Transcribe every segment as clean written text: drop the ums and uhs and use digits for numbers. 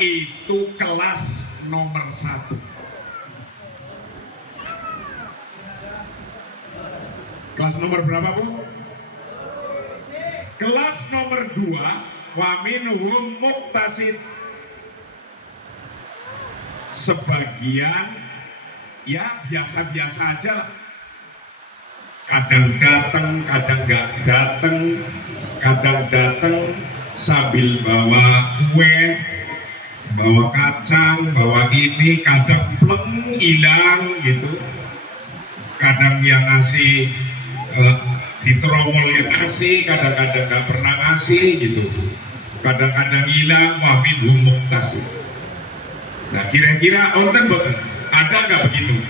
itu kelas nomor 1. Kelas nomor berapa, Bu? Kelas nomor 2, wa minhum muqtasid. Sebagian ya biasa-biasa aja lah. Kadang datang, kadang nggak datang, kadang datang sambil bawa kue, bawa kacang, bawa ini, kadang pleng hilang gitu. Kadang yang ngasih diterowol yang ngasih, kadang-kadang nggak pernah ngasih gitu. Kadang-kadang hilang, wa minhum muqtasid. Nah kira-kira onten boten ada nggak begitu?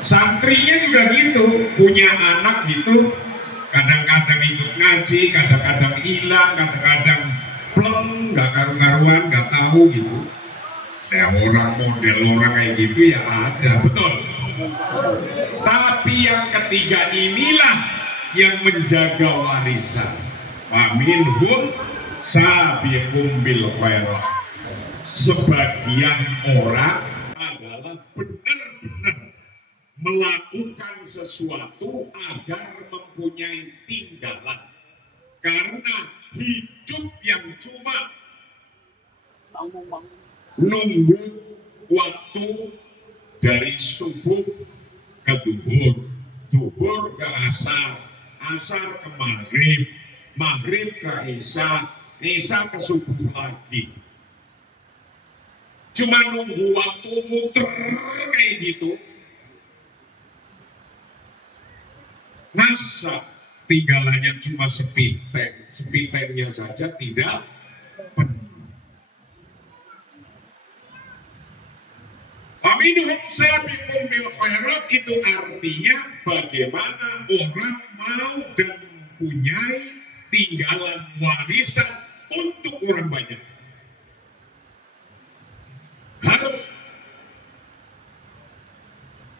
Santrinya juga gitu, punya anak gitu, kadang-kadang ikut ngaji, kadang-kadang hilang, kadang-kadang pleng, nggak karu-karuan, nggak tahu gitu. Ya orang model orang kayak gitu ya ada, betul. Tapi yang ketiga inilah yang menjaga warisan. Minhum sabiqum bil khairat. Sebagian orang adalah benar-benar melakukan sesuatu agar mempunyai tinggalan. Karena hidup yang cuma nunggu waktu dari subuh ke zuhur, zuhur ke asar, asar ke maghrib, maghrib ke isya, isya ke subuh lagi. Cuma nunggu waktu muter kayak gitu. Masa tinggalannya cuma sepitengnya saja tidak penuh. Minhum sabiqum bil khairat itu artinya bagaimana orang mau dan mempunyai tinggalan warisan untuk orang banyak. Harus.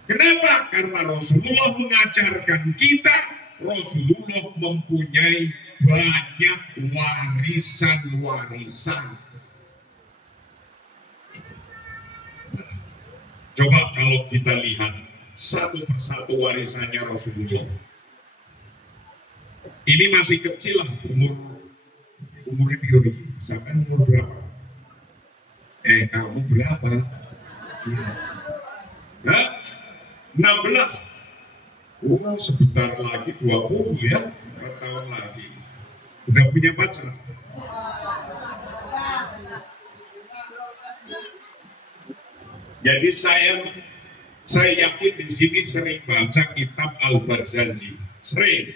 Kenapa? Karena Rasulullah mengajarkan kita, Rasulullah mempunyai banyak warisan-warisan. Coba kalau kita lihat satu persatu warisannya Rasulullah. Ini masih kecil lah umurnya biologi. Sampai umur berapa? Kamu berapa? Nah, 16. Oh, sebentar lagi 20 ya, 4 tahun lagi. Udah punya pacar. Jadi saya yakin di sini sering baca kitab Al-Barzanji. Sering.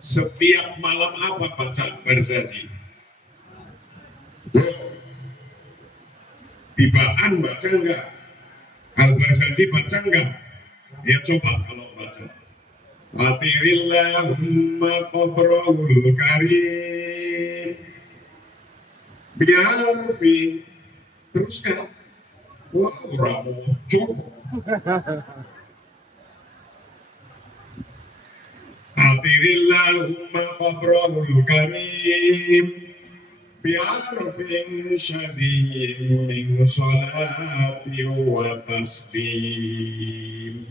Setiap malam apa baca Al-Barzanji? Tibaan baca enggak? Al-Barzanji baca enggak? Ya coba kalau baca. Atirillahumma qabrahul karim biarfi. Teruskan. Wah, orang muncul. Atirillahumma qabrahul karim bi'arfin syadid min salati wa taslim.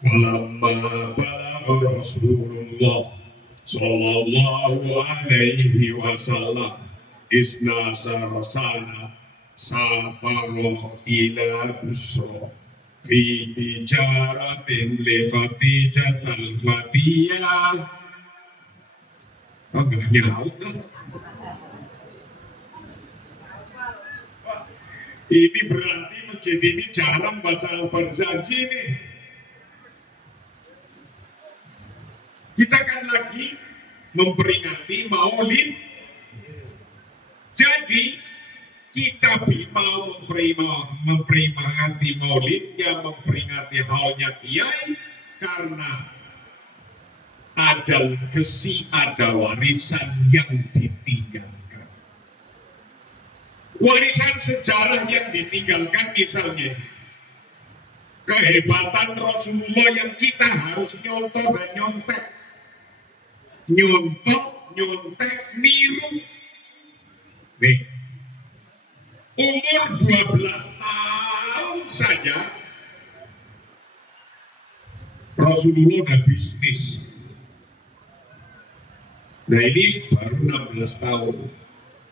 Walamma balagha Rasulullah sallallahu alaihi wasallam isna sana safaro ila Busra fi tijaratin li Khadijah al-Fatiyah. Enggak nyaut kan? Ini berarti masjid ini jarang baca Al-Barzanji nih. Kita kan lagi memperingati Maulid. Jadi kita mau memperingati Maulidnya, memperingati halnya Kiai karena ada legasi, ada warisan yang ditinggalkan. Warisan sejarah yang ditinggalkan misalnya kehebatan Rasulullah yang kita harus nyontoh dan nyontek, niru Nih, umur 12 tahun saja Rasulullah udah bisnis. Nah ini baru 16 tahun.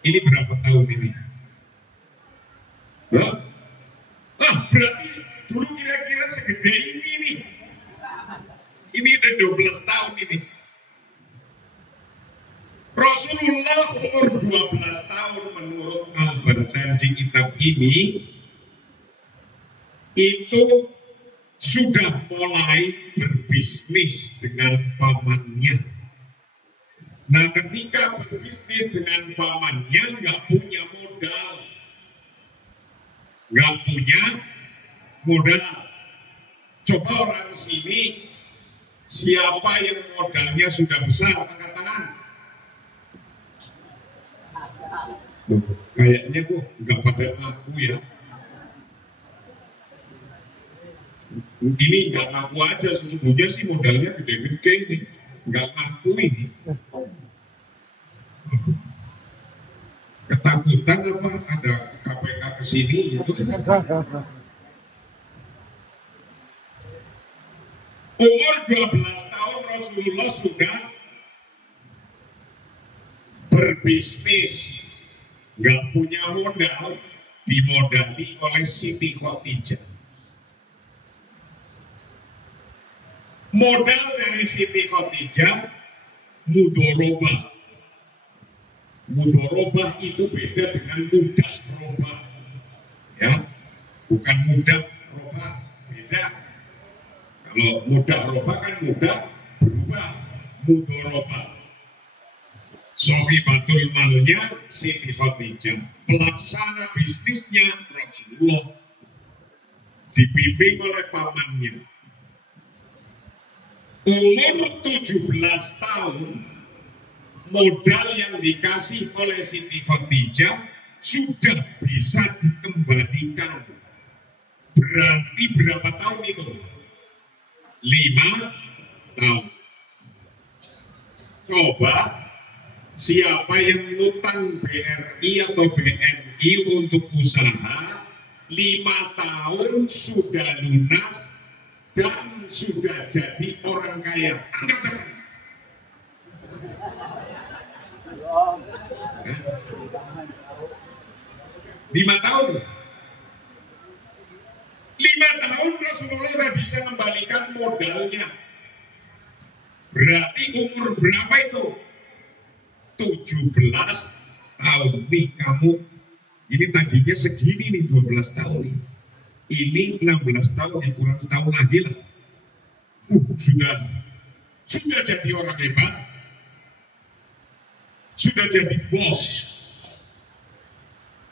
Ini berapa tahun ini? Nah, berarti dulu kira-kira segede ini nih. Ini udah 12 tahun ini. Rasulullah umur 12 tahun menurut Al-Barzanji kitab ini itu sudah mulai berbisnis dengan pamannya. Nah ketika berbisnis dengan pamannya nggak punya modal. Coba orang sini siapa yang modalnya sudah besar angkat tangan. Kayaknya kok nggak pada ngaku ya. Ini nggak ngaku aja, sesungguhnya sih modalnya gede-gede ini. Nggak ngaku ini. Ketakutan apa ada KPK kesini gitu. Umur 12 tahun Rasulullah sudah berbisnis, nggak punya modal, dimodali oleh Siti Khadijah. Modal dari Siti Khadijah mudorobah. Mudorobah itu beda dengan mudah robah, ya, bukan mudah robah, beda. Kalau mudah robah kan mudah berubah, mudorobah. Sohibatul malnya Siti Khadijah, pelaksana bisnisnya Rasulullah, dibimbing oleh pamannya. Umur 17 tahun, modal yang dikasih oleh Siti Khadijah sudah bisa dikembalikan. Berarti berapa tahun itu? 5 tahun. Coba siapa yang ngutang BRI atau BNI untuk usaha 5 tahun sudah lunas dan sudah jadi orang kaya. Angkat tangan. 5 tahun. 5 tahun Rasulullah sudah bisa membalikan modalnya. Berarti umur berapa itu? 17 tahun nih kamu. Ini tadinya segini nih 12 tahun nih. Ini 16 tahun yang kurang setahun lagi lah. Sudah jadi orang hebat. Sudah jadi bos.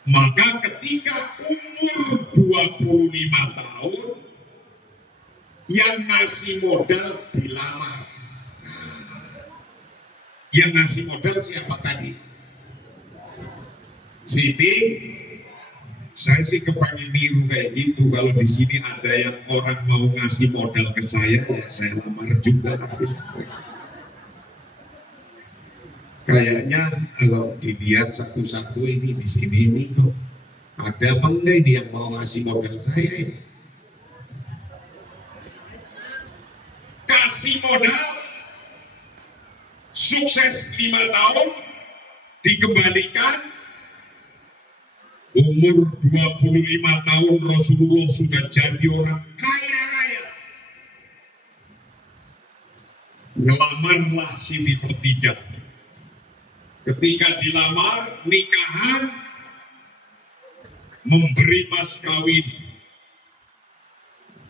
Maka ketika umur 25 tahun yang ngasih modal dilamar. Yang ngasih modal siapa tadi? Siti. Saya sih kepengen niru kayak gitu. Kalau di sini ada yang orang mau ngasih modal ke saya, ya saya lamar juga. Kayaknya kalau dilihat satu-satu ini di sini ini kok ada apa enggak ini yang mau ngasih modal saya ini? Kasih modal, sukses 5 tahun, dikembalikan. Umur 25 tahun Rasulullah sudah jadi orang kaya raya. Ngelamarlah Siti Khadijah. Ketika dilamar, nikahan, memberi mas kawin.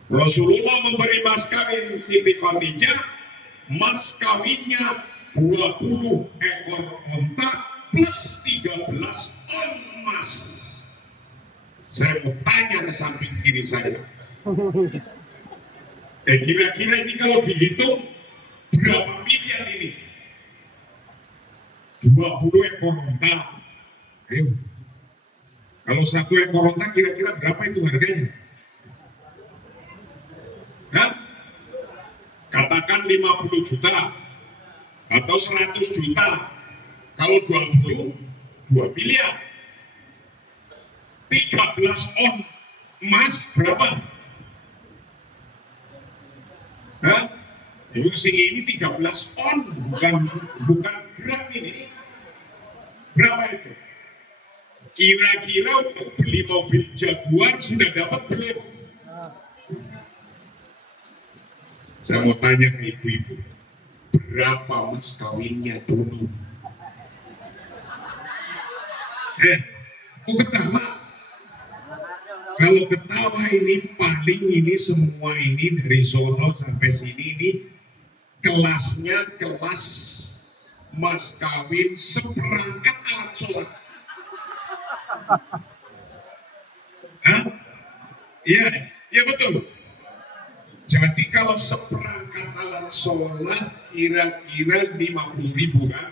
Rasulullah memberi mas kawin Siti Khadijah, mas kawinnya 20 ekor onta plus 13 emas. Saya mau tanya ke samping kiri saya. Kira-kira ini kalau dihitung berapa miliar ini? 20 ekor onta. Ayo. Kalau 1 ekor onta kira-kira berapa itu harganya? Hah? Katakan 50 juta atau 100 juta. Kalau 20, 2 miliar. 13 on emas berapa? Hah? Sing ini 13 on, bukan gram ini. Berapa itu? Kira-kira untuk beli mobil Jaguar sudah dapat belum? Saya mau tanya ke ibu-ibu, berapa mas kawinnya dulu? Kok ketawa? Kalau ketawa ini paling ini semua ini dari sono sampai sini ini kelasnya kelas mas kawin seperangkat alat sholat. Hah? Iya, iya betul. Jadi kalau seperangkat alat sholat kira-kira 50.000 kan?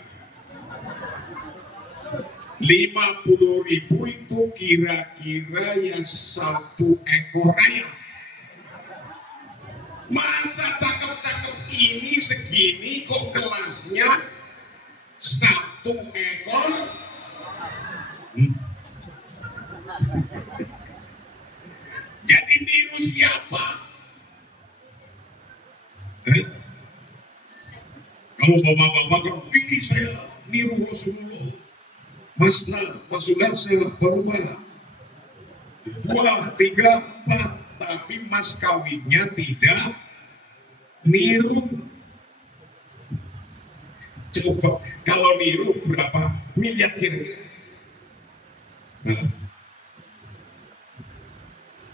50.000 itu kira-kira ya 1 ekor ayam. Masa cakep-cakep ini segini kok kelasnya 1 ekor? Jadi niru siapa? Kalau bapak-bapak ini saya niru Rasulullah. Masuklah saya baru barang 2, 3, 4, tapi mas kawinnya tidak niru. Coba kalau niru berapa miliar kira-kira?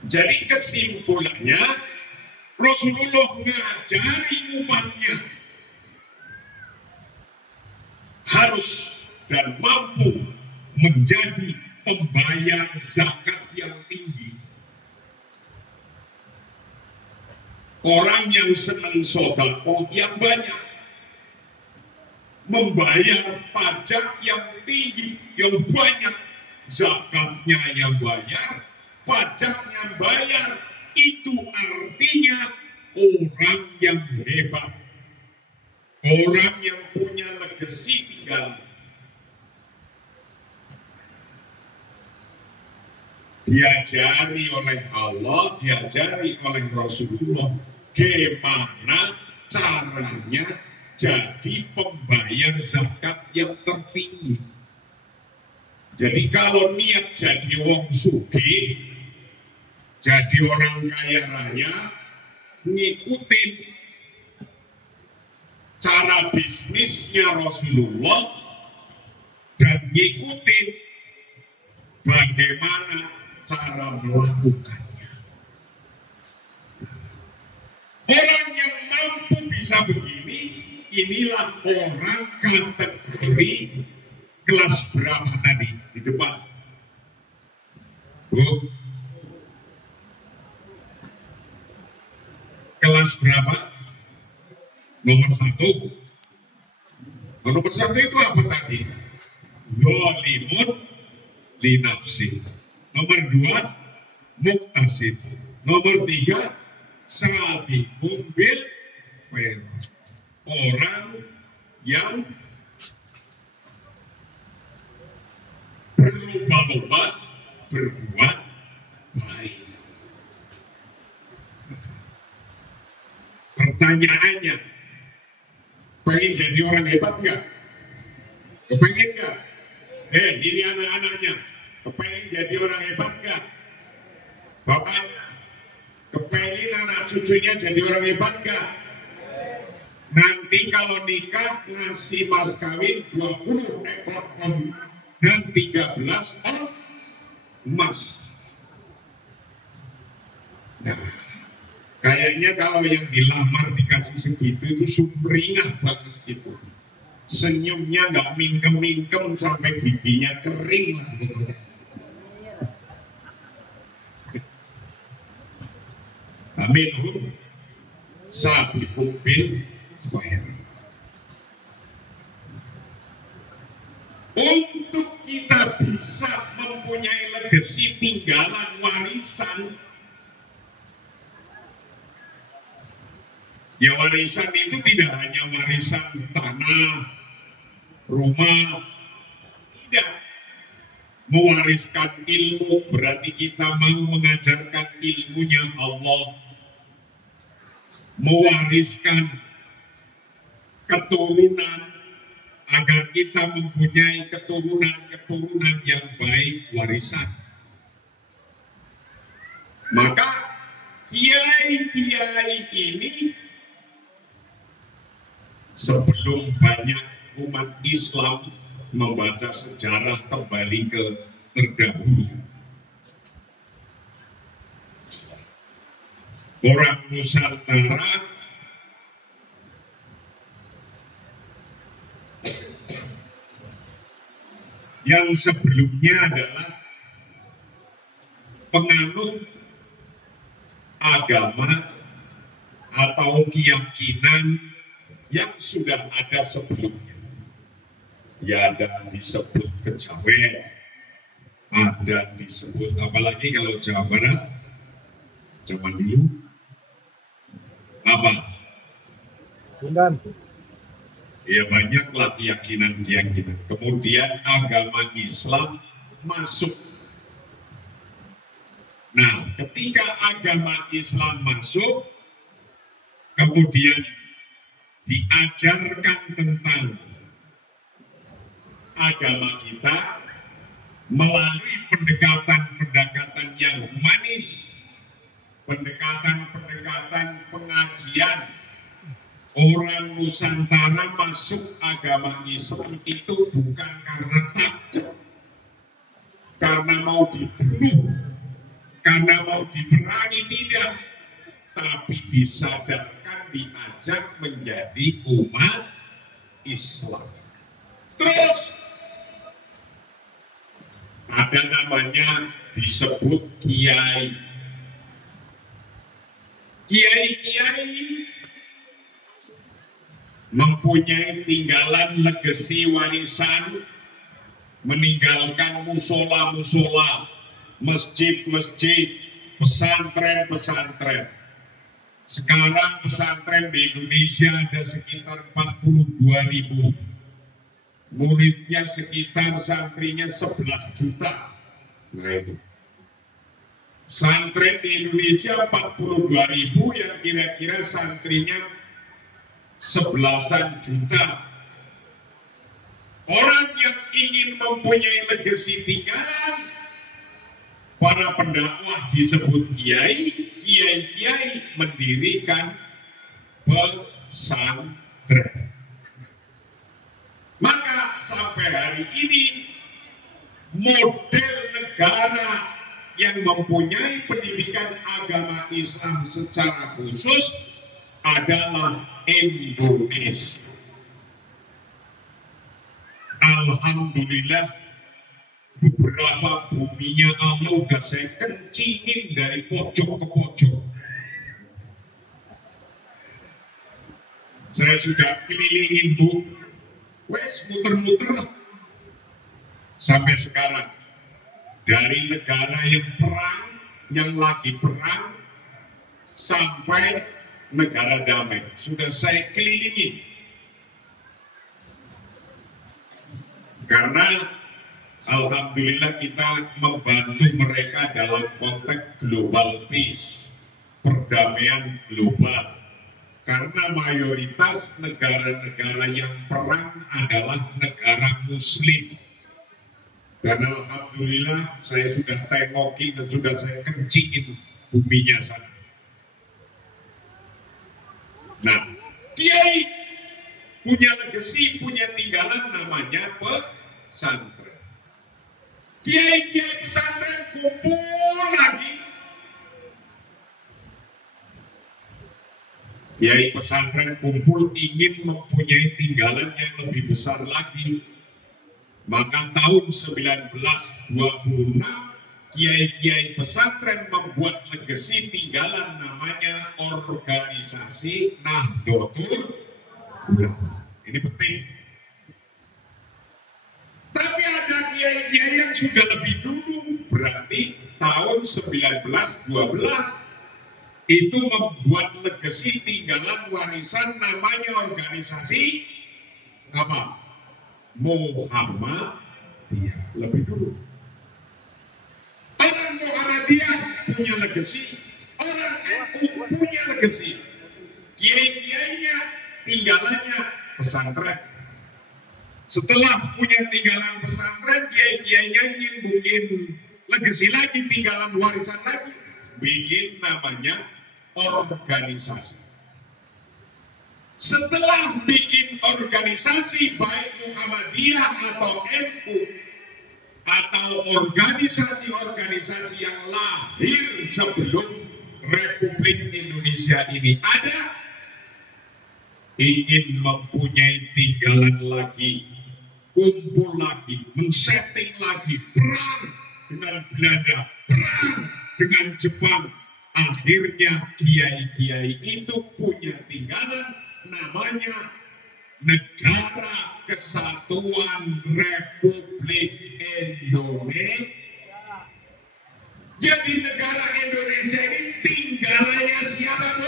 Jadi kesimpulannya Rasulullah ngajari umatnya harus dan mampu menjadi pembayar zakat yang tinggi. Orang yang senang sedekah yang banyak, membayar pajak yang tinggi, yang banyak, zakatnya yang bayar, pajaknya bayar, itu artinya orang yang hebat, orang yang punya legasi tinggal. Diajari oleh Allah, diajari oleh Rasulullah gimana caranya jadi pembayar zakat yang tertinggi. Jadi kalau niat jadi wong sugih, jadi orang kaya raya, ngikutin cara bisnisnya Rasulullah dan ngikutin bagaimana cara melakukannya. Orang yang mampu bisa begini, inilah orang kategori kelas berapa tadi di depan? Bu, kelas berapa? Nomor 1. Nomor 1 itu apa tadi? Zalimun li nafsi. Nomor 2 muktasid. Nomor 3 sabiqun bil khair. Orang yang berlomba-lomba berbuat baik. Pertanyaannya, pengen jadi orang hebat nggak? Kepengen nggak? Ini anak-anaknya, kepengen jadi orang hebat nggak? Bapaknya, kepengen anak cucunya jadi orang hebat nggak? Nanti kalau nikah ngasih mas kawin 20 ekor onta dan 13 on emas. Nah, kayaknya kalau yang dilamar dikasih segitu itu sumringah banget gitu. Senyumnya nggak mingkem-mingkem sampai giginya kering lah. Amin. Sabiqun bil khair. Untuk kita bisa mempunyai legasi tinggalan warisan, ya warisan itu tidak hanya warisan tanah, rumah, tidak. Mewariskan ilmu berarti kita mau mengajarkan ilmunya Allah. Mewariskan keturunan agar kita mempunyai keturunan yang baik warisan. Maka kiai-kiai ini sebelum banyak umat Islam membaca sejarah kembali ke terdahulu, orang Nusantara yang sebelumnya adalah penganut agama atau keyakinan yang sudah ada sebelumnya. Ya ada disebut kejawen, ada disebut apalagi kalau Jawa Barat zaman dulu apa? Sundan. Ya banyaklah keyakinan. Kemudian agama Islam masuk. Nah, ketika agama Islam masuk, kemudian diajarkan tentang agama kita melalui pendekatan yang humanis, pendekatan pengajian. Orang Nusantara masuk agama Islam itu bukan karena takut, karena mau dibunuh, karena mau diperangi, tidak, tapi disadarkan, diajak menjadi umat Islam. Terus ada namanya disebut kiai. Kiai mempunyai tinggalan legasi warisan, meninggalkan musola, masjid, pesantren. Sekarang pesantren di Indonesia ada sekitar 42.000. Muridnya sekitar santrinya 11 juta. Nah itu. Santren di Indonesia 42.000 yang kira-kira santrinya 11 juta. Orang yang ingin mempunyai legasi tinggalan, para pendakwah disebut kiai mendirikan pesantren. Maka sampai hari ini model negara yang mempunyai pendidikan agama Islam secara khusus adalah Indonesia. Alhamdulillah, beberapa buminya Allah udah saya kencingin dari pojok ke pojok. Saya sudah kelilingin tuh, wes muter-muter sampai sekarang. Dari negara yang perang, yang lagi perang, sampai negara damai, sudah saya kelilingin. Karena alhamdulillah kita membantu mereka dalam konteks global peace, perdamaian global. Karena mayoritas negara-negara yang perang adalah negara muslim. Dan alhamdulillah saya sudah tengokin dan sudah saya kencingin buminya sana. Nah, kiai punya legasi, punya tinggalan namanya pesantren. Kiai pesantren kumpul lagi. Kiai pesantren kumpul ingin mempunyai tinggalan yang lebih besar lagi. Maka tahun 1926 kiai-kiai pesantren membuat legasi tinggalan namanya organisasi Nahdlatul Ulama. Ini penting. Tapi ada kiai-kiai yang sudah lebih dulu, berarti tahun 1912 itu membuat legasi tinggalan warisan namanya organisasi apa? Muhammadiyah lebih dulu. Muhammadiyah punya legasi, orang NU punya legasi. Kiai-kiainya tinggalannya pesantren. Setelah punya tinggalan pesantren, kiai-kiainya ingin bikin legasi lagi, tinggalan warisan lagi, bikin namanya organisasi. Setelah bikin organisasi baik Muhammadiyah atau NU atau organisasi-organisasi yang lahir sebelum Republik Indonesia ini ada, ingin mempunyai tinggalan lagi, kumpul lagi, men-setting lagi, perang dengan Belanda, perang dengan Jepang. Akhirnya kiai-kiai itu punya tinggalan namanya Negara Kesatuan Republik Indonesia. Jadi negara Indonesia ini tinggalannya siapa, Bu?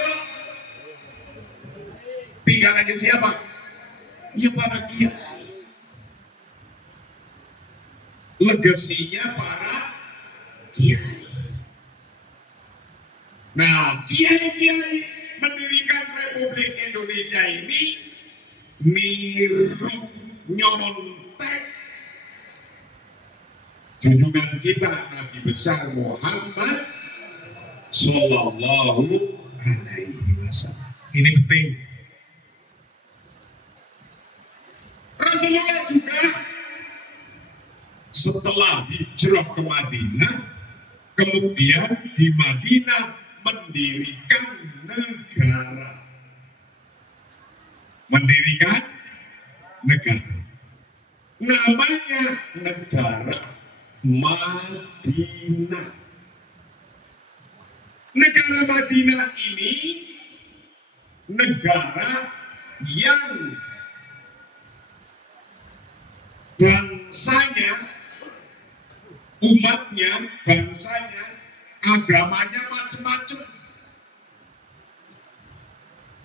Tinggalannya siapa? Ya para kiai. Legasinya para kiai. Nah, kiai-kiai mendirikan Republik Indonesia ini niru nyontek junjungan kita Nabi besar Muhammad Sallallahu Alaihi Wasallam. Ini penting. Rasulullah juga setelah hijrah ke Madinah, kemudian di Madinah mendirikan negara. Mendirikan negara. Namanya negara Madinah. Negara Madinah ini negara yang bangsanya, umatnya, bangsanya, agamanya macam-macam.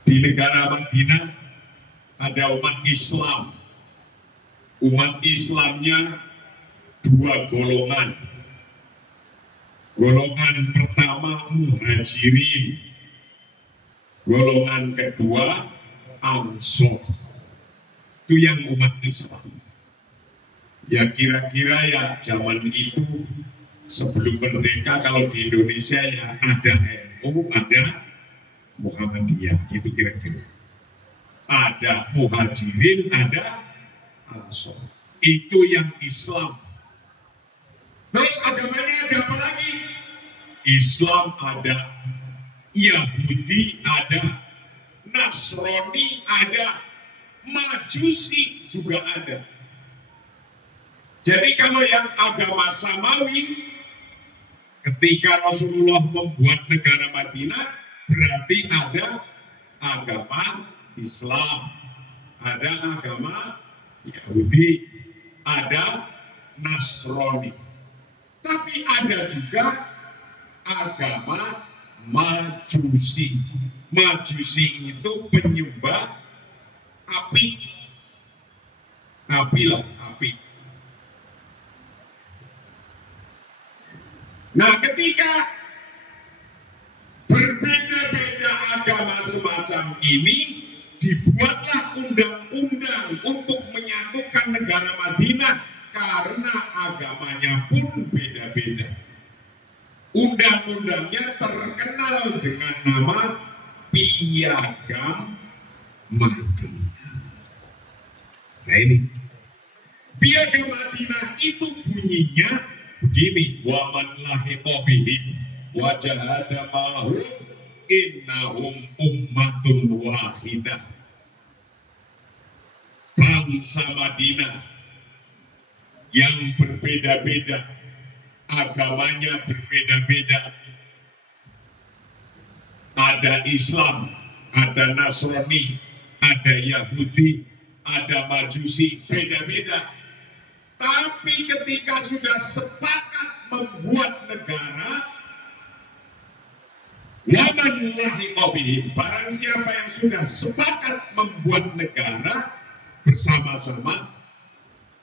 Di negara Madinah ada umat Islam. Umat Islamnya dua golongan. Golongan pertama Muhajirin. Golongan kedua Ansor. Itu yang umat Islam. Ya kira-kira ya zaman itu sebelum merdeka, kalau di Indonesia ya ada NU, ada Muhammadiyah, gitu kira-kira. Ada Muhajirin, ada Ansor. Itu yang Islam. Terus agamanya ada apa lagi? Islam ada, Yahudi ada, Nasrani ada, Majusi juga ada. Jadi kalau yang agama Samawi, ketika Rasulullah membuat negara Madinah, berarti ada agama Islam, ada agama Yahudi, ada Nasrani. Tapi ada juga agama Majusi. Majusi itu penyembah api. Api. Nah, ketika berbeda-beda agama semacam ini, dibuatlah undang-undang untuk menyatukan negara Madinah karena agamanya pun beda-beda. Undang-undangnya terkenal dengan nama Piagam Madinah. Nah ini, Piagam Madinah itu bunyinya begini, wa man lahiqa bihim wa jahada ma'hum innahum ummatun wahidah. Bangsa Madinah yang berbeda-beda, agamanya berbeda-beda, ada Islam, ada Nasrani, ada Yahudi, ada Majusi, beda-beda. Tapi ketika sudah sepakat membuat negara, waman lahiqa bihim, barang siapa yang sudah sepakat membuat negara bersama-sama,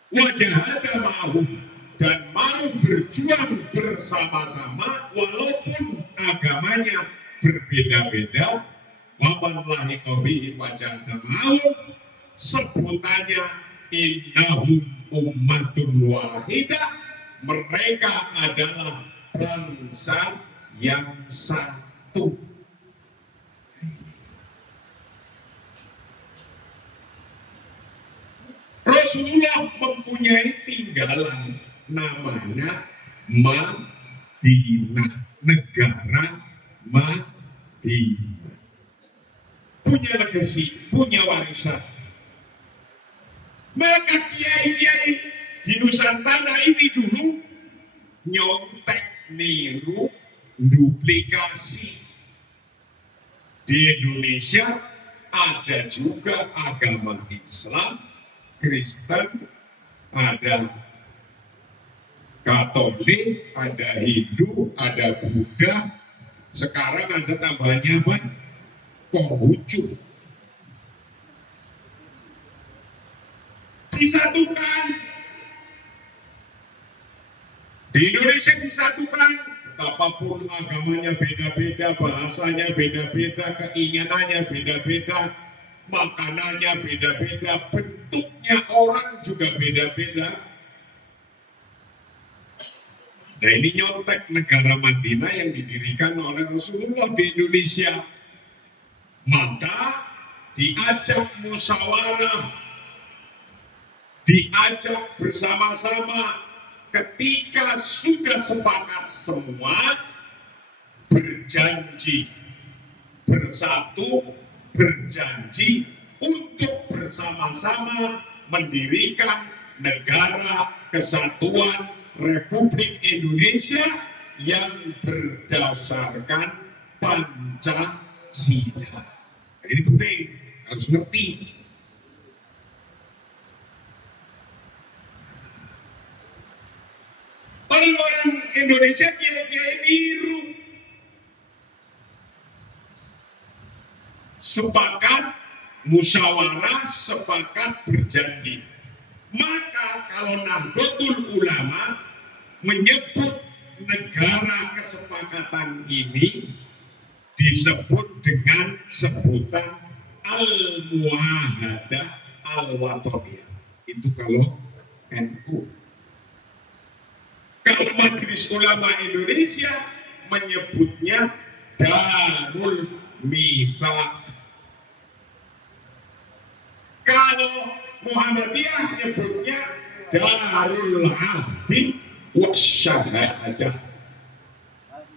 wajahada ma'hum, dan mau berjuang bersama-sama walaupun agamanya berbeda-beda. Waman lahikobi wajah maut, sebutannya innahum ummatun wahidah, mereka adalah bangsa yang satu. Rasulullah mempunyai tinggalan namanya Madinah, negara Madinah. Punya legasi, punya warisan. Maka kiai-kiai di Nusantara ini dulu nyontek, niru, duplikasi. Di Indonesia ada juga agama Islam, Kristen, ada Katolik, ada Hindu, ada Buddha. Sekarang ada tambahnya apa? Konghucu. Disatukan. Di Indonesia disatukan. Apapun agamanya beda-beda, bahasanya beda-beda, keinginannya beda-beda, makanannya beda-beda, bentuknya orang juga beda-beda. Nah, ini nyontek negara Madinah yang didirikan oleh Rasulullah di Indonesia. Maka diajak musyawarah, diajak bersama-sama. Ketika sudah sepakat semua, berjanji bersatu, berjanji untuk bersama-sama mendirikan negara kesatuan Republik Indonesia yang berdasarkan Pancasila. Ini penting, harus ngerti. Orang-orang Indonesia kira-kira biru. Sepakat, musyawarah, sepakat, berjanji. Maka kalau Nahdlatul Ulama menyebut negara kesepakatan ini disebut dengan sebutan Al-Muahadah Al-Wataniyah. Itu kalau NU. Kalau Majelis Ulama Indonesia menyebutnya Darul Mitsaq. Kalau Muhammadiyah menyebutnya Darul Ahdi Wasyahadah.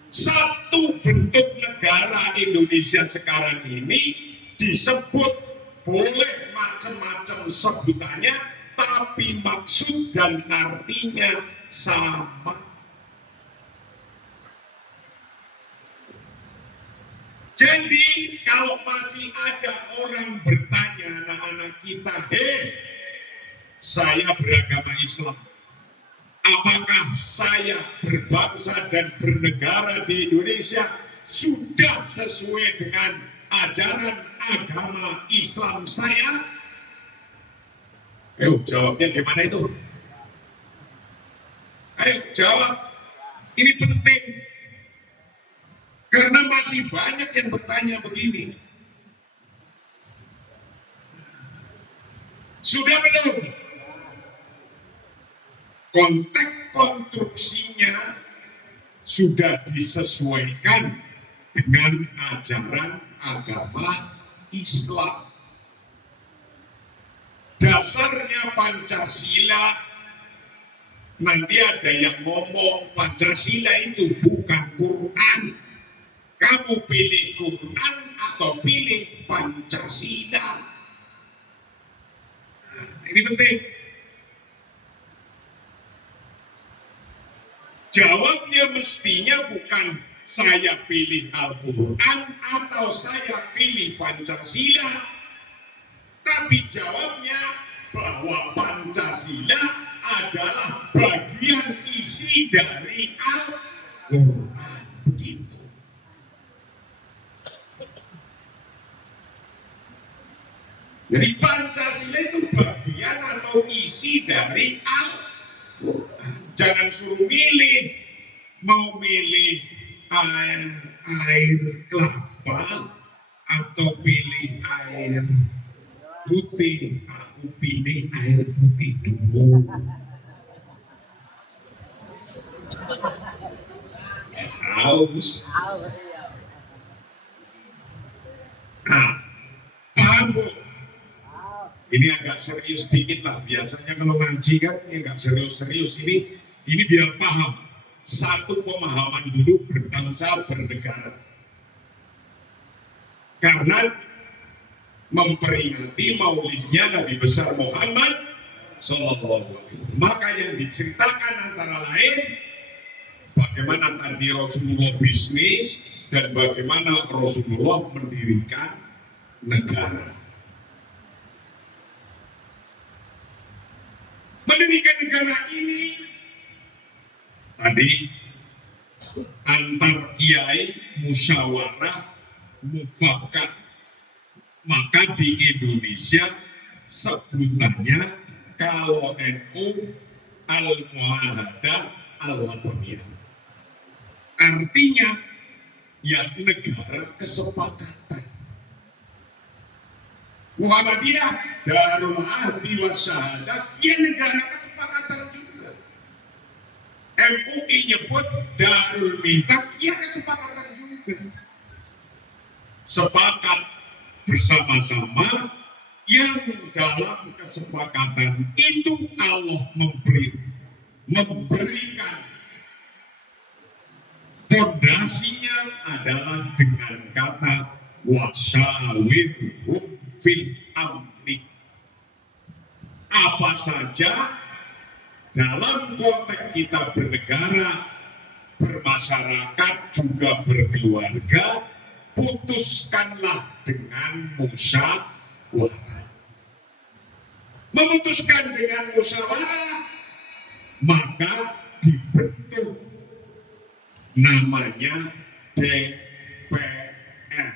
Satu bentuk negara Indonesia sekarang ini disebut boleh macam-macam sebutannya, tapi maksud dan artinya sama. Jadi kalau masih ada orang bertanya, anak-anak kita, saya beragama Islam, apakah saya berbangsa dan bernegara di Indonesia sudah sesuai dengan ajaran agama Islam saya? Ayo jawabnya gimana itu? Ayo jawab. Ini penting. Karena masih banyak yang bertanya begini. Sudah belum? Konteks konstruksinya sudah disesuaikan dengan ajaran agama Islam. Dasarnya Pancasila. Nanti ada yang ngomong Pancasila itu bukan Quran. Kamu pilih Quran atau pilih Pancasila? Ini penting. Jawabnya mestinya bukan saya pilih Al-Quran atau saya pilih Pancasila. Tapi jawabnya bahwa Pancasila adalah bagian isi dari Al-Quran. Begitu. Jadi Pancasila itu bagian atau isi dari Al-Quran. Jangan suruh milih, mau milih air kelapa atau pilih air putih. Aku pilih air putih dulu. Haus. Nah, paham Bu? Ini agak serius dikit lah. Biasanya kalau ngaji kan agak serius-serius. Ini biar paham. Satu pemahaman dulu berbangsa bernegara. Karena memperingati maulidnya Nabi besar Muhammad Sallallahu Alaihi Wasallam. Maka yang diceritakan antara lain bagaimana tadi Rasulullah bisnis dan bagaimana Rasulullah mendirikan negara. Mendirikan negara ini tadi antar kiai musyawarah mufakat. Maka di Indonesia sebutannya kalau NU al-muahadah al-wataniyah. Artinya ya negara kesepakatan. Muhammadiyah Darul Ahdi wa Syahadah ya negara kesepakatan juga. MUI nyebut Darul Mithaq ya kesepakatan juga. Sepakat bersama-sama yang dalam kesepakatan itu Allah memberikan pondasinya adalah dengan kata wasyawirhum fil amri. Apa saja dalam konteks kita bernegara, bermasyarakat, juga berkeluarga, putuskanlah dengan musyawarah. Memutuskan dengan musyawarah, maka dibentuk namanya DPR.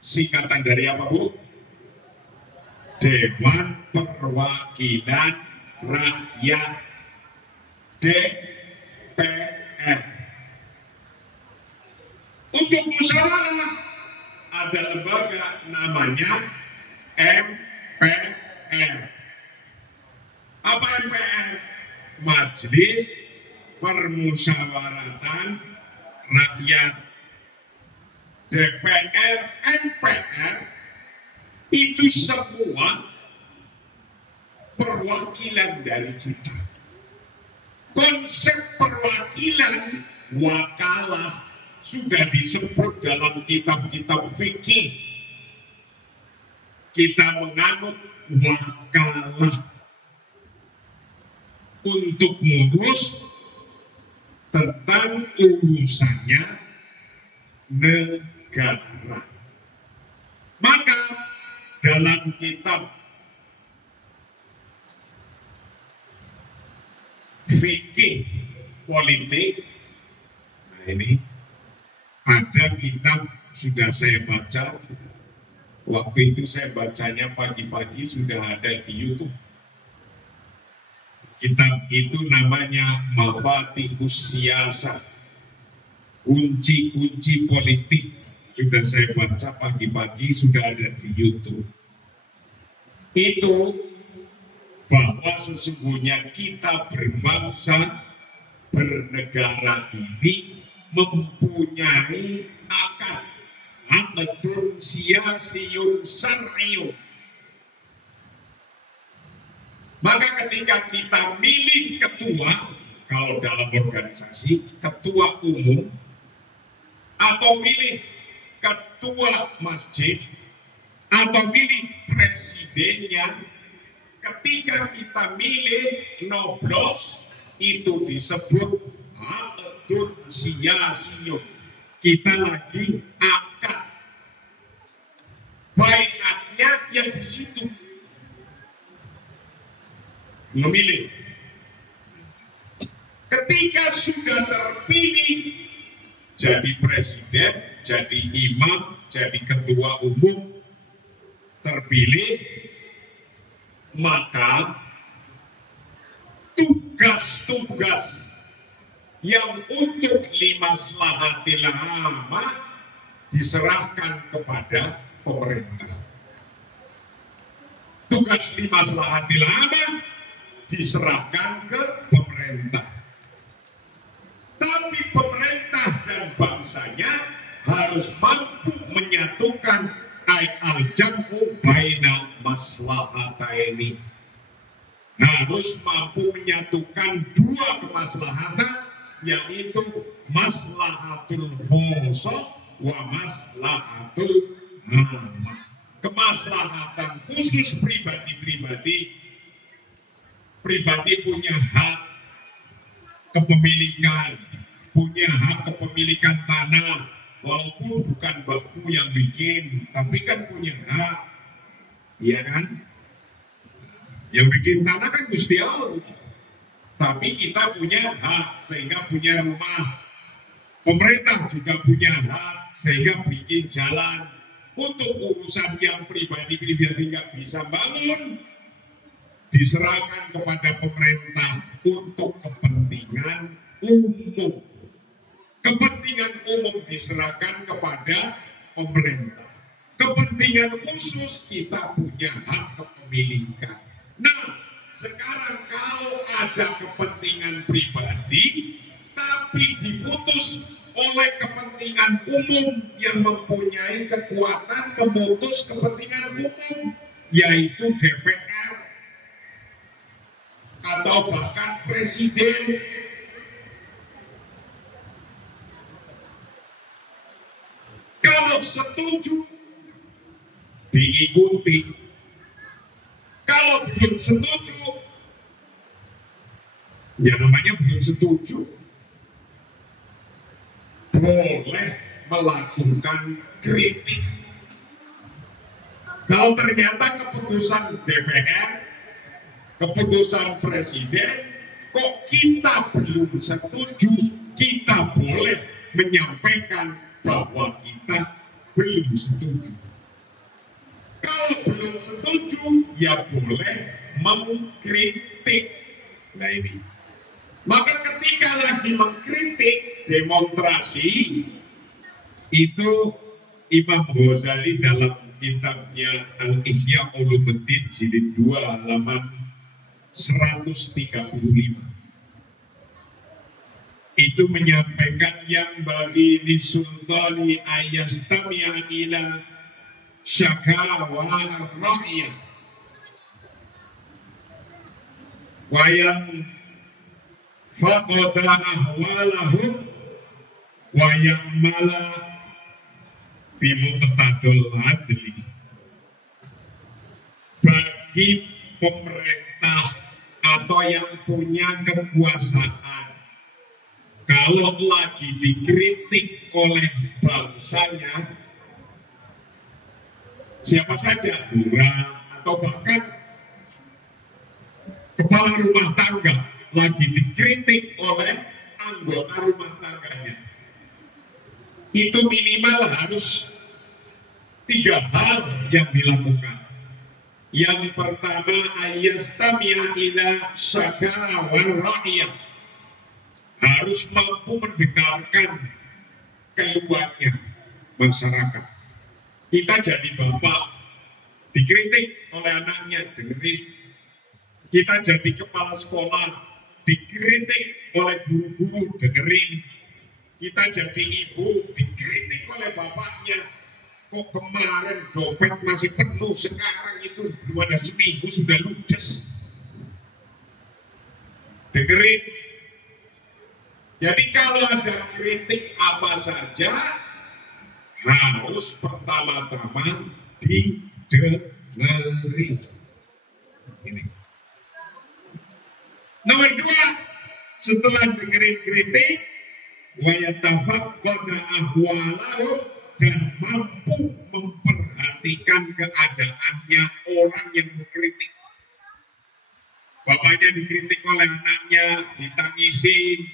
Singkatan dari apa, Bu? Dewan Perwakilan Rakyat. DPR. Untuk musyawarah ada lembaga namanya MPR. Apa MPR? Majelis Permusyawaratan Rakyat. DPR, MPR itu semua perwakilan dari kita. Konsep perwakilan wakalah sudah disebut dalam kitab-kitab fikih. Kita menganut wakalah untuk mengurus tentang urusannya negara. Maka dalam kitab fikih politik, nah ini ada kitab sudah saya baca. Waktu itu saya bacanya pagi-pagi, sudah ada di YouTube. Kitab itu namanya Mafatihus Siyasah, kunci-kunci politik. Sudah saya baca pagi-pagi, sudah ada di YouTube. Itu bahwa sesungguhnya kita berbangsa, bernegara ini mempunyai akad aqdun siyasiyun syar'iyyun. Maka ketika kita milih ketua, kalau dalam organisasi, ketua umum, atau milih ketua masjid, atau milih presidennya, ketika kita milih noblos, itu disebut aqdun siyasiyun. Kita lagi akad. Baiatnya yang di situ. Memilih. Ketika sudah terpilih jadi presiden, jadi imam, jadi ketua umum, terpilih, maka tugas tugas-tugas yang untuk limaslahatil ammah diserahkan kepada pemerintah. Tugas limaslahatil ammah diserahkan ke pemerintah. Tapi pemerintah dan bangsanya harus mampu menyatukan al-jam'u baina maslahataini. Harus mampu menyatukan dua kemaslahatan, yaitu maslahatul khosah wa maslahatul ammah. Kemaslahatan khusus pribadi punya hak kepemilikan, punya hak kepemilikan tanah, walaupun bukan baku yang bikin, tapi kan punya hak, iya kan? Yang bikin tanah kan Gusti Allah, tapi kita punya hak sehingga punya rumah. Pemerintah juga punya hak sehingga bikin jalan. Untuk urusan yang pribadi nggak bisa bangun, diserahkan kepada pemerintah untuk kepentingan umum. Kepentingan umum diserahkan kepada pemerintah. Kepentingan khusus kita punya hak kepemilikan. Nah, sekarang kalau ada kepentingan pribadi tapi diputus oleh kepentingan umum yang mempunyai kekuatan memutus kepentingan umum, yaitu DPR atau bahkan presiden. Kalau setuju diikuti, kalau belum setuju ya namanya belum setuju, boleh melakukan kritik. Kalau ternyata keputusan DPR, keputusan presiden kok kita belum setuju, kita boleh menyampaikan bahwa kita belum setuju. Kalau belum setuju, ya boleh mengkritik. Nah ini, maka ketika lagi mengkritik demonstrasi, itu Imam Ghazali dalam kitabnya Al-Ihya Ulumuddin jilid 2 halaman 135 itu menyampaikan yang bagi di sultani ayastami'a ila syakawa ra'iyah wa yang faqada ahwalahum wa ya'mala bimuqtadul adli. Bagi pemerintah atau yang punya kekuasaan, kalau lagi dikritik oleh bangsanya, siapa saja, lurah atau bahkan kepala rumah tangga lagi dikritik oleh anggota rumah tangganya, itu minimal harus 3 hal yang dilakukan. Yang pertama, ayastami'a ila syakawa rakyat, harus mampu mendengarkan keluhannya masyarakat. Kita jadi bapak, dikritik oleh anaknya, dengerin. Kita jadi kepala sekolah, dikritik oleh guru-guru, dengerin. Kita jadi ibu, dikritik oleh bapaknya, kok kemarin dompet masih penuh, sekarang itu belum ada seminggu sudah ludes. Dengerin. Jadi kalau ada kritik apa saja, harus pertama-tama didengerin. Ini. Nomor 2, setelah dengerin kritik, wa yatafaqqada ahwalahu, dan mampu memperhatikan keadaannya orang yang mengkritik. Bapaknya dikritik oleh anaknya, ditangisin,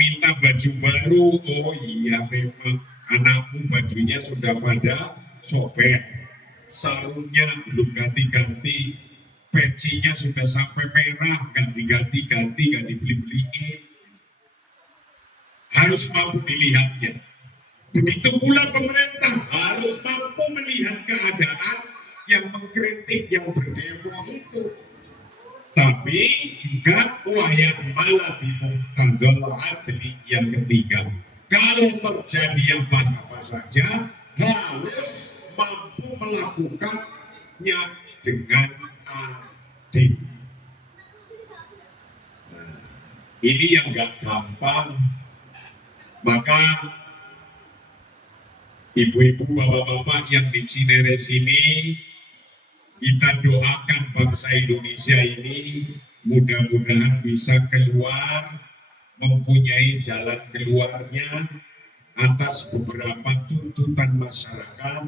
minta baju baru. Oh iya, memang anakmu bajunya sudah pada sobek, sarungnya belum ganti-ganti, pecinya sudah sampai merah, ganti-ganti, gak dibeli-beliin. Harus mampu dilihatnya. Begitu pula pemerintah harus mampu melihat keadaan yang mengkritik, yang berdemo itu. Tapi juga wayang malah dimungkadol adli yang ketiga. Kalau terjadi apa saja, harus mampu melakukannya dengan adil. Nah, ini yang gak gampang. Maka ibu-ibu, bapak-bapak yang di Cineres ini, kita doakan bangsa Indonesia ini mudah-mudahan bisa keluar, mempunyai jalan keluarnya atas beberapa tuntutan masyarakat,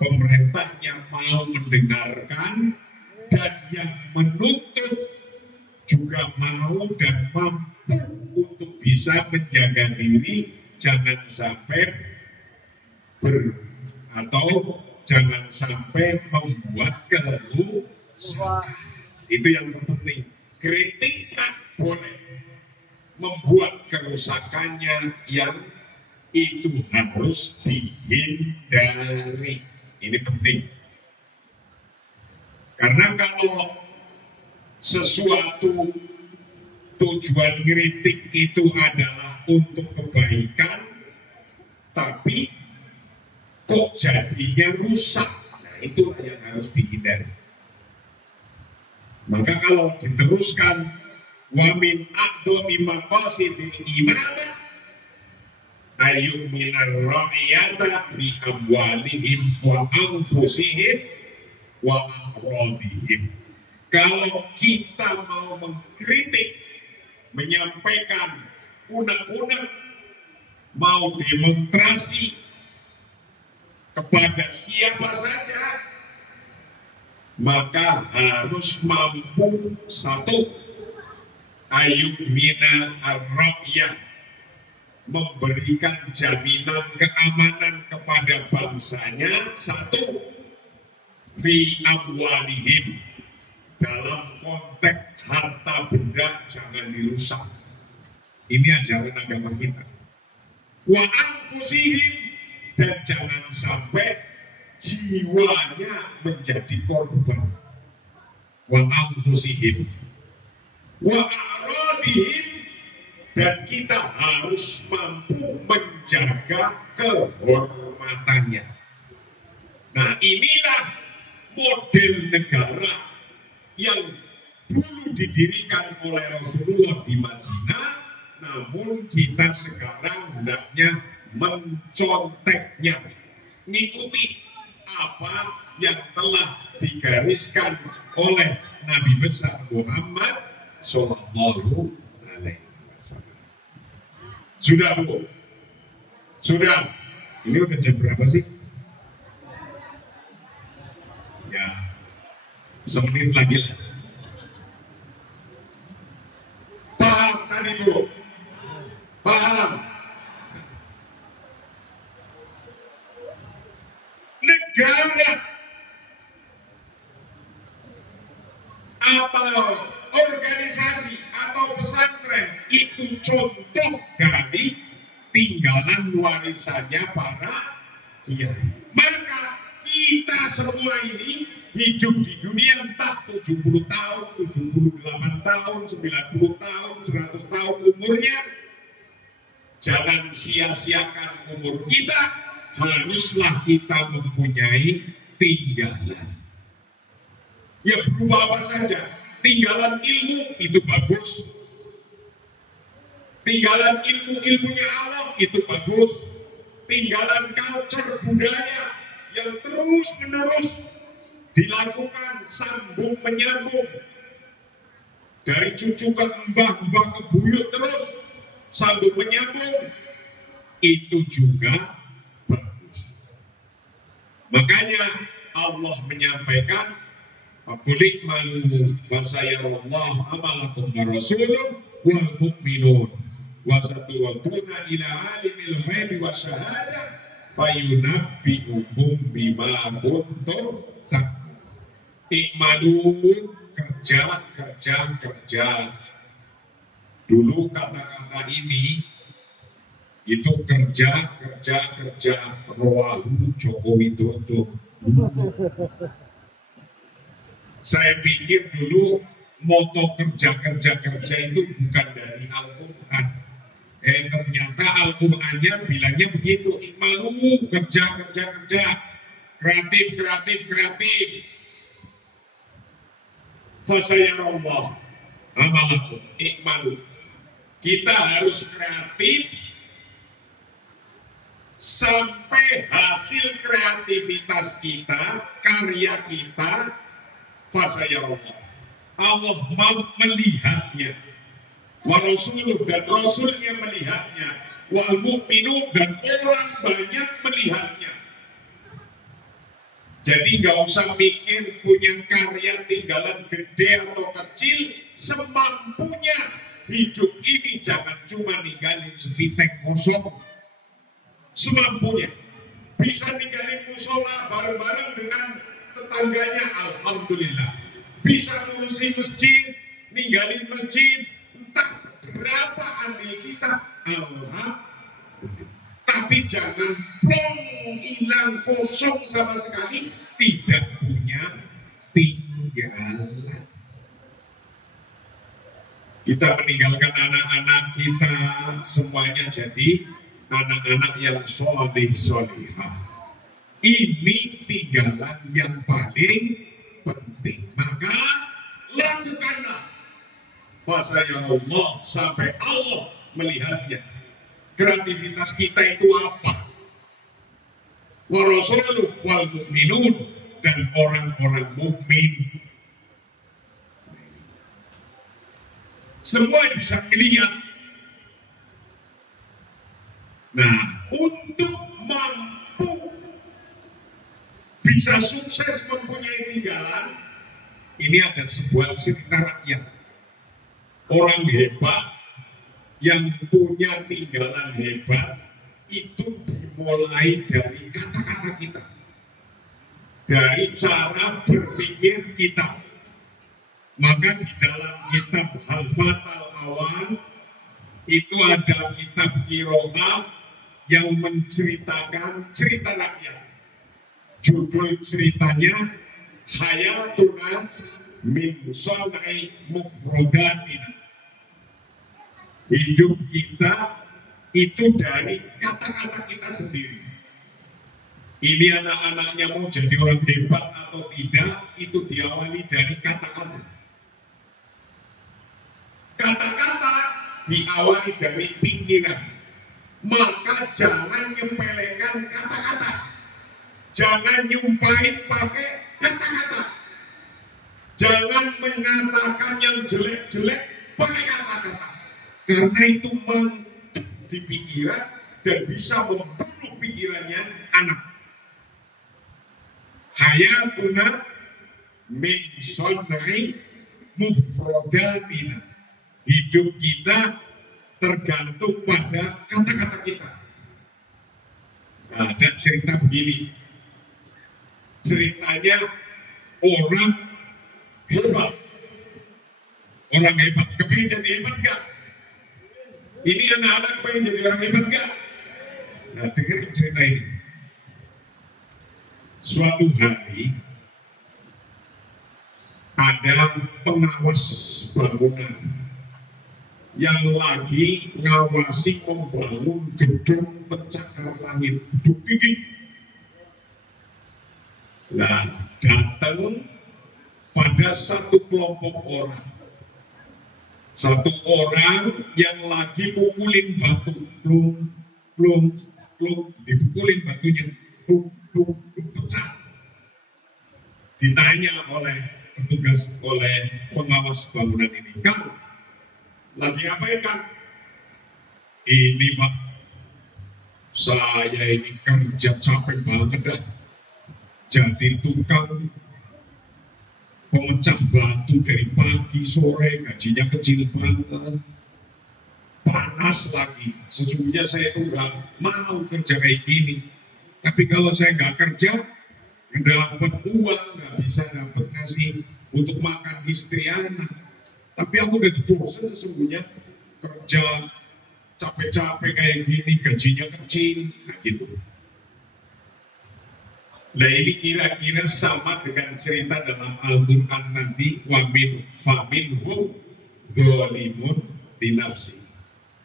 pemerintah yang mau mendengarkan dan yang menuntut juga mau dan mampu untuk bisa menjaga diri, jangan sampai jangan sampai membuat kerusakan. Itu yang terpenting. Kritik tak boleh, membuat kerusakannya yang itu harus dihindari. Ini penting. Karena kalau sesuatu tujuan kritik itu adalah untuk kebaikan, tapi kok jadinya rusak, nah itulah yang harus dihindari. Maka kalau diteruskan wamin a'dhami maqasidil iman ayyum minar ra'iyata fi amwalihim wa anfusihim wa amradihim. Kalau kita mau mengkritik, menyampaikan unek-unek, mau demonstrasi kepada siapa saja, maka harus mampu satu, ayyumina ar-ra'yah, memberikan jaminan keamanan kepada bangsanya. Satu, fi amwalihim, dalam konteks harta benda jangan dirusak. Ini ajaran agama kita. Wa anfusihim, dan jangan sampai jiwanya menjadi korban. Wa anfusihim wa a'radihim, dan kita harus mampu menjaga kehormatannya. Nah, inilah model negara yang dulu didirikan oleh Rasulullah di Madinah, namun kita sekarang hendaknya menconteknya, mengikuti apa yang telah digariskan oleh Nabi besar Muhammad Sallallahu Alaihi Wasallam. Sudah, Bu? Sudah? Ini udah jam berapa sih? Ya, semenit lagi lah. Paham tadi, Bu? Paham? Negara atau organisasi atau pesantren itu contoh dari tinggalan warisannya para kiai. Maka kita semua ini hidup di dunia entah 70 tahun, 78 tahun, 90 tahun, 100 tahun umurnya. Jangan sia-siakan umur kita, haruslah kita mempunyai tinggalan. Ya berupa apa saja, tinggalan ilmu itu bagus, tinggalan ilmunya Allah itu bagus, tinggalan culture budaya yang terus menerus dilakukan sambung menyambung dari cucu ke mbah ke buyut terus sambung menyambung, itu juga bagus. Makanya Allah menyampaikan Akulik malu fasayarallahu amalakum warasuluh wal mu'minun wasatuwatuna ila alimil ghaibi wasyahadah fayunabbi'ukum bima kuntum ta'malun. Ikmalu, kerja, kerja, kerja. Dulu kata-kata ini itu kerja, kerja, kerja. Rawahu Joko Widodo. Saya pikir dulu moto kerja, kerja, kerja itu bukan dari Al-Quran. Ternyata Al-Qurannya bilangnya begitu. Ikmalu, kerja, kerja, kerja. Kreatif, kreatif, kreatif. Fasayarallah amalakum. Ikmalu. Kita harus kreatif sampai hasil kreativitas kita, karya kita, fasayarallah. Allah mau melihatnya. Wa rasuluh dan rasulnya melihatnya. Wal mu'minun dan orang banyak melihatnya. Jadi nggak usah mikir punya karya tinggalan gede atau kecil, semampunya. Hidup ini jangan cuma ninggalin sepitek kosong. Semampunya. Bisa ninggalin musola bareng-bareng dengan tetangganya, alhamdulillah. Bisa ngurusin masjid, ninggalin masjid, entah berapa andil kita, alhamdulillah. Tapi jangan plong, hilang, kosong sama sekali, tidak punya tinggalan. Kita meninggalkan anak-anak kita, semuanya jadi anak-anak yang soleh solihah. Ini tinggalan yang paling penting. Maka lakukanlah. Fasayarallah, sampai Allah melihatnya. Kreativitas kita itu apa? Wa rasuluh wal mu'minun, dan orang-orang mukmin. Semua bisa melihat. Nah, untuk mampu bisa sukses mempunyai tinggalan, ini ada sebuah cerita rakyat. Orang hebat yang punya tinggalan hebat itu dimulai dari kata-kata kita, dari cara berpikir kita. Maka di dalam kitab Al-Fatal Awan itu ada kitab Qiraah yang menceritakan cerita rakyat. Judul ceritanya Hayatuna min Sonai Mufrodatina. Hidup kita itu dari kata-kata kita sendiri. Ini anak-anaknya mau jadi orang hebat atau tidak, itu diawali dari kata-kata. Kata-kata diawali dari pikiran. Maka jangan nyempelekan kata-kata. Jangan nyumpahin pakai kata-kata. Jangan mengatakan yang jelek-jelek pakai kata-kata. Karena itu mantap di pikiran dan bisa membunuh pikirannya anak. Hayatuna min sonai mufrodatina. Hidup kita tergantung pada kata-kata kita. Nah, ada cerita begini. Ceritanya orang hebat. Orang hebat. Kepingin jadi hebat gak? Ini anak-anak pengen jadi orang hebat gak? Nah, dengerin cerita ini. Suatu hari ada pengawas bangunan yang lagi ngawasi membangun gedung pencakar langit, gedung tinggi. Nah, datang pada satu kelompok orang. Satu orang yang lagi pukulin batu, plung, plung, plung, dipukulin batunya, plung, plung, plung, pecah. Ditanya oleh petugas, oleh pengawas bangunan ini, "Kang, lagi apa ya, Kang?" "Ini, Pak, saya ini kerja capek banget dah. Jadi tukang pemecah batu dari pagi sore, gajinya kecil banget, panas lagi. Sesungguhnya saya itu nggak mau kerja kayak gini. Tapi kalau saya nggak kerja, Nggak dapat uang, nggak bisa dapat ngasih untuk makan istri anak. Tapi aku udah bosan sesungguhnya kerja capek-capek kayak gini, gajinya kecil, kayak gitu. Nah ini kira-kira sama dengan cerita dalam Al-Quran nanti wamin faminhum zolimun dinafsi,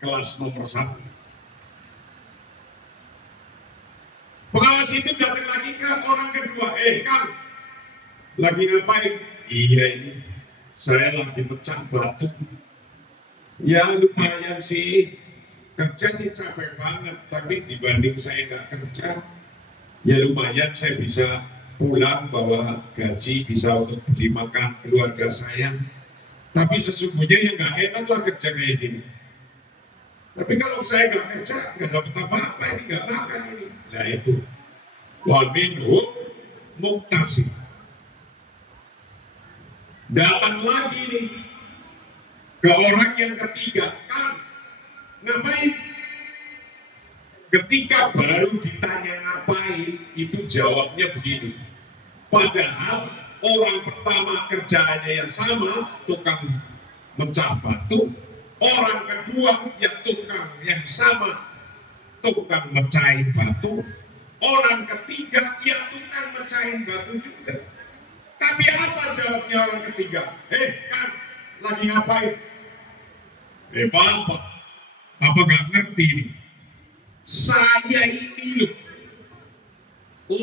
kelas nomor 1. Pengawas itu datang lagi ke orang kedua, Kang, lagi ngapain? Iya ini, saya lagi pecah batu. Ya lumayan sih, kerja sih capek banget, tapi dibanding saya nggak kerja, ya lumayan saya bisa pulang bawa gaji, bisa untuk beli makan keluarga saya. Tapi sesungguhnya yang nggak enak lah kerja kayak gini. Tapi kalau saya nggak kerja, nggak dapat apa-apa, ini nggak makan ini. Nah itu, wa minhum muktasib. Datang lagi nih ke orang yang ketiga, Kang, ngapain? Ketika baru ditanya ngapain, itu jawabnya begini. Padahal orang pertama kerjaannya yang sama, tukang mecah batu. Orang kedua yang tukang yang sama, tukang mecahin batu. Orang ketiga yang tukang mecahin batu juga. Tapi apa jawabnya orang ketiga? Kang, lagi ngapain? Bapak, gak ngerti nih. Saya ini loh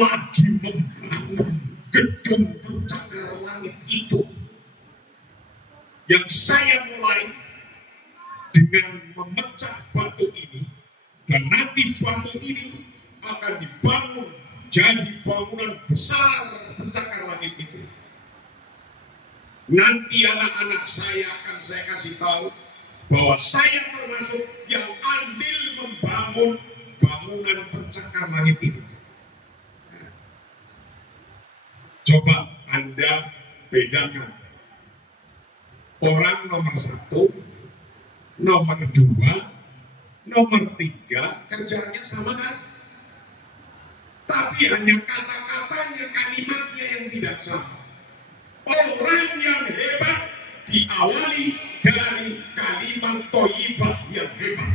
lagi membangun gedung pencakar langit itu, yang saya mulai dengan memecah batu ini, dan nanti batu ini akan dibangun jadi bangunan besar pencakar langit itu. Nanti anak-anak saya akan saya kasih tahu bahwa saya termasuk yang andil membangun bangunan pencakar langit ini. Coba Anda bedakan orang nomor 1, nomor 2, nomor 3 kerjanya sama kan? Tapi hanya kata-katanya, kalimatnya yang tidak sama. Orang yang hebat diawali dari kalimat thayyibah yang hebat.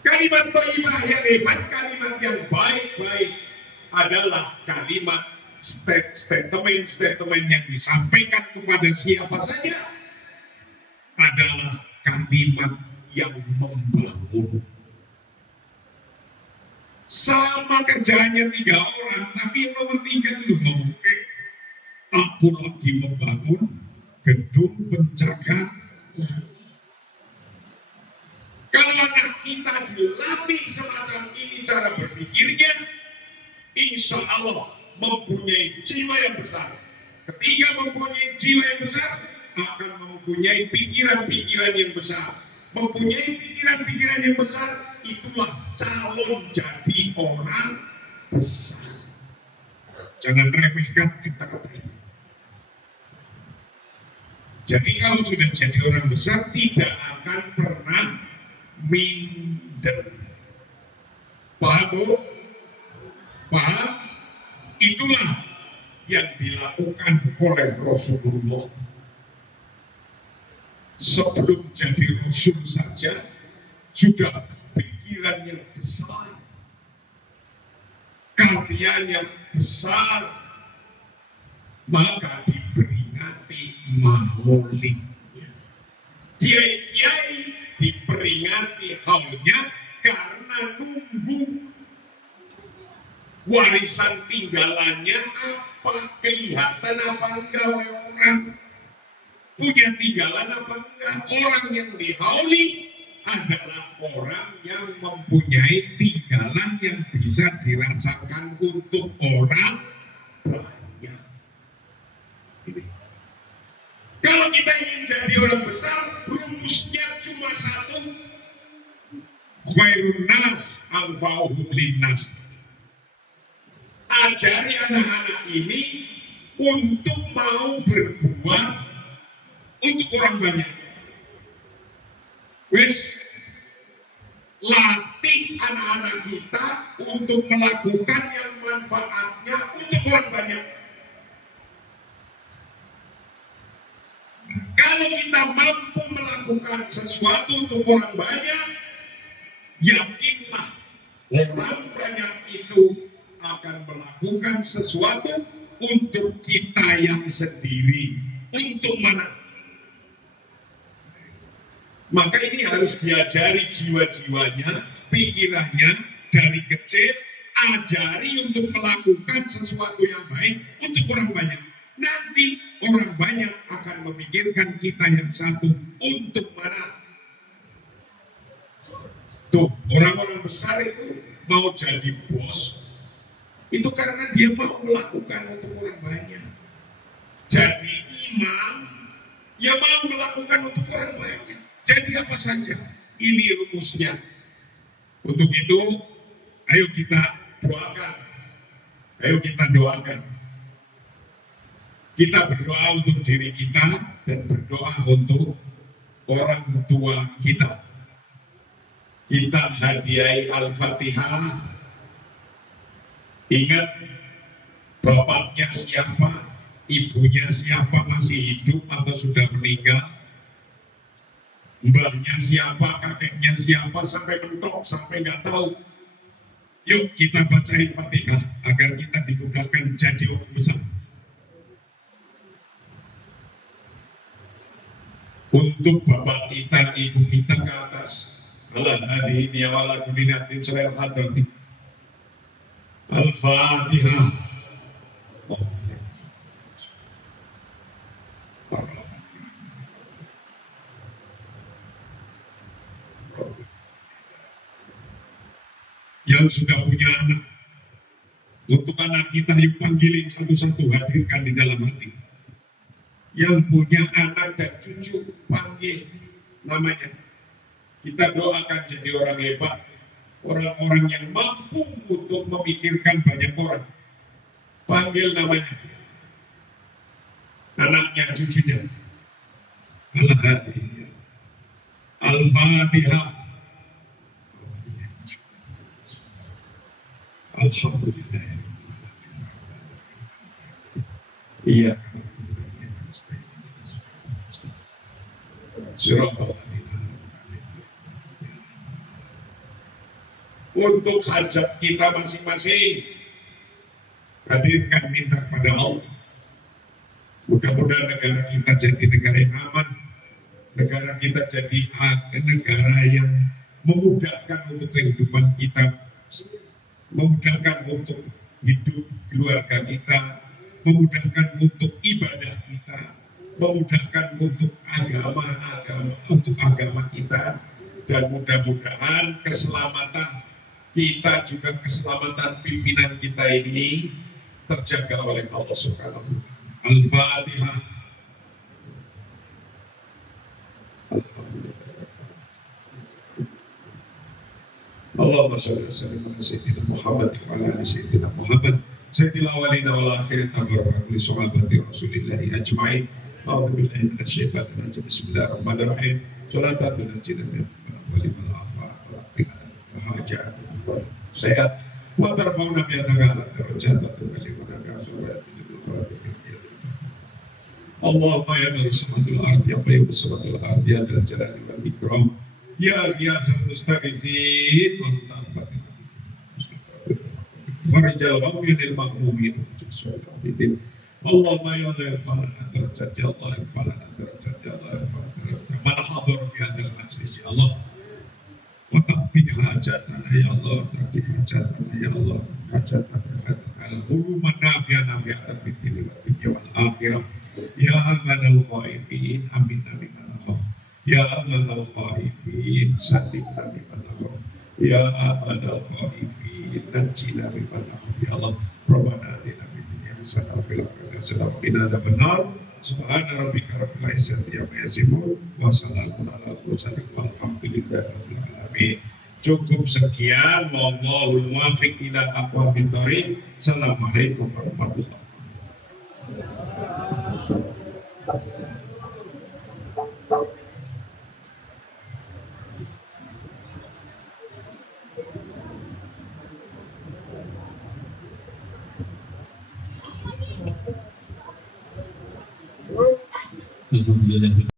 Kalimat thayyibah yang hebat, kalimat yang baik-baik adalah kalimat statement yang disampaikan kepada siapa saja adalah kalimat yang membangun. Sama kerjanya 3 orang, tapi yang nomor 3 itu ngomong, aku lagi membangun gedung pencakar. Kalau anak kita dilatih semacam ini cara berpikirnya, insya Allah mempunyai jiwa yang besar. Ketika mempunyai jiwa yang besar, akan mempunyai pikiran-pikiran yang besar. Mempunyai pikiran-pikiran yang besar, itulah calon jadi orang besar. Jangan remehkan kata-kata itu. Jadi kalau sudah jadi orang besar, tidak akan pernah minder. Paham, Bu? Paham? Itulah yang dilakukan oleh Rasulullah. Sebelum jadi Rasul saja sudah pikirannya besar, karyanya besar, maka diperingati maulidnya. Kiai-kiai diperingati haulnya karena nunggu warisan tinggalannya apa, kelihatan apa enggak orang punya tinggalan apa enggak. Orang yang dihauli adalah orang yang mempunyai tinggalan yang bisa dirasakan untuk orang banyak. Ini. Kalau kita ingin jadi orang besar, rumusnya cuma satu, khairun nas anfa'uhum linnas. Ajari anak-anak ini untuk mau berbuat untuk orang banyak. Wes, latih anak-anak kita untuk melakukan yang manfaatnya untuk orang banyak. Kalau kita mampu melakukan sesuatu untuk orang banyak, yakinlah orang banyak itu akan melakukan sesuatu untuk kita yang sendiri. Untuk mana? Maka ini harus diajari jiwa-jiwanya, pikirannya dari kecil, ajari untuk melakukan sesuatu yang baik untuk orang banyak. Nanti orang banyak akan memikirkan kita yang satu untuk mana? Tuh, orang-orang besar itu mau jadi bos, itu karena dia mau melakukan untuk orang banyak. Jadi imam, ya mau melakukan untuk orang banyak. Jadi apa saja, ini rumusnya. Untuk itu, ayo kita doakan. Ayo kita doakan. Kita berdoa untuk diri kita dan berdoa untuk orang tua kita. Kita hadiahi Al-Fatihah. Ingat bapaknya siapa, ibunya siapa, masih hidup atau sudah meninggal, mbahnya siapa, kakeknya siapa, sampai mentok, sampai nggak tahu. Yuk kita bacain Fatihah agar kita dimudahkan jadi orang besar. Untuk bapak kita, ibu kita ke atas. Allah hadirin ya wala kulinatin surah hadrati. Al-Fatihah. Yang sudah punya anak, untuk anak kita yang panggilin satu-satu, hadirkan di dalam hati. Yang punya anak dan cucu, panggil namanya. Kita doakan jadi orang hebat, orang-orang yang mampu untuk memikirkan banyak orang. Panggil namanya, anaknya, cucunya. Al-Fatihah. Alhamdulillah. Iya. Surah untuk hajat kita masing-masing, hadirkan minta kepada Allah. Mudah-mudahan negara kita jadi negara yang aman, negara kita jadi negara yang memudahkan untuk kehidupan kita, memudahkan untuk hidup keluarga kita, memudahkan untuk ibadah kita, memudahkan untuk agama kita, dan mudah-mudahan keselamatan kita juga, keselamatan pimpinan kita ini terjaga oleh Allah Subhanahu wa Ta'ala. Al-Fatihah. Allahumma sholli wa sallim ala sayyidina Muhammad wa ala ali sayyidina Muhammad sayyidil awwalina wal akhirin tabarrak li sahabati Rasulillahi ajma'in. A'udzu billahi minasy syaithanir rajim. Bismillahirrahmanirrahim. Sholatan tunajjina min wal afat wa hajat. Sehat. Wa tarfauna bi ta'ala darajat wa tuballighuna Allahumma ya man samatul ardi ya qayyum samatul ardi ya dzal jalali wal ikram ya riyasal mustaqizin wa ta'ala farijal mu'minin ma'mumin Allahumma ya Allah irfa'na darajat ya Allah irfa'na darajat ya Allah irfa'na man hadara fi hadzal majlis ya Allah wa taqdi hajatana ya Allah taqdi hajatana ya Allah hajatana al-ulum nafi'atan fid din wa dunya wal akhirah. Ya amanal khaifin aminna mimman khaf. Ya amanal khaifin saddiqna mimman khaf. Ya amanal khaifin najjina mimman khaf. Ya Allah Rabbana atina fid dunya hasanah wa fil akhirati hasanah wa qina adzabannar. Subhana rabbika rabbil izzati amma yasifun wa salamun alal mursalin walhamdulillahi rabbil alamin. Cukup sekian, wallahul muwaffiq ila aqwamit thoriq. Assalamualaikum warahmatullahi wabarakatuh. Alhamdulillah.